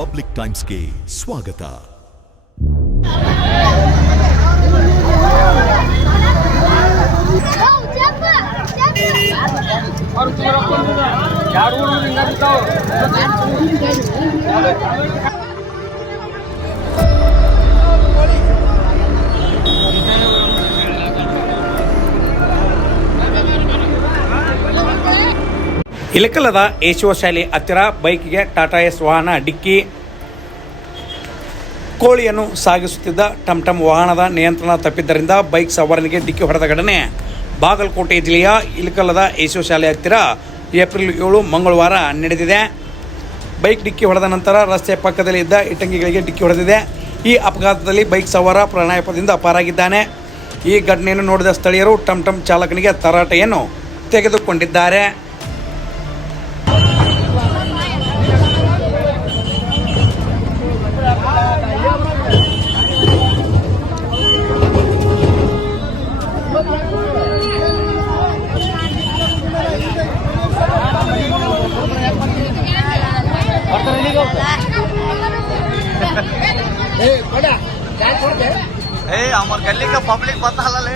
Public ಟೈಮ್ಸ್ಗೆ ಸ್ವಾಗತ. ಇಳಕಲದ ಯಶೋ ಶಾಲೆ ಹತ್ತಿರ ಬೈಕ್ಗೆ ಟಾಟಾ ಎಸ್ ವಾಹನ ಡಿಕ್ಕಿ. ಕೋಳಿಯನ್ನು ಸಾಗಿಸುತ್ತಿದ್ದ ಟಮ್ ವಾಹನದ ನಿಯಂತ್ರಣ ತಪ್ಪಿದ್ದರಿಂದ ಬೈಕ್ ಸವಾರನಿಗೆ ಡಿಕ್ಕಿ ಹೊಡೆದ ಘಟನೆ ಬಾಗಲಕೋಟೆ ಜಿಲ್ಲೆಯ ಇಳಕಲದ ಯಶೋ ಶಾಲೆ ಹತ್ತಿರ ಏಪ್ರಿಲ್ 7 ಮಂಗಳವಾರ ನಡೆದಿದೆ. ಬೈಕ್ ಡಿಕ್ಕಿ ಹೊಡೆದ ನಂತರ ರಸ್ತೆ ಪಕ್ಕದಲ್ಲಿ ಇದ್ದ ಇಟ್ಟಂಗಿಗಳಿಗೆ ಡಿಕ್ಕಿ ಹೊಡೆದಿದೆ. ಈ ಅಪಘಾತದಲ್ಲಿ ಬೈಕ್ ಸವಾರ ಪ್ರಾಣಾಪಾಯದಿಂದ ಪಾರಾಗಿದ್ದಾನೆ. ಈ ಘಟನೆಯನ್ನು ನೋಡಿದ ಸ್ಥಳೀಯರು ಟಮ್ ಚಾಲಕನಿಗೆ ತರಾಟೆಯನ್ನು ತೆಗೆದುಕೊಂಡಿದ್ದಾರೆ. हमारे गली का पब्लिक पता ले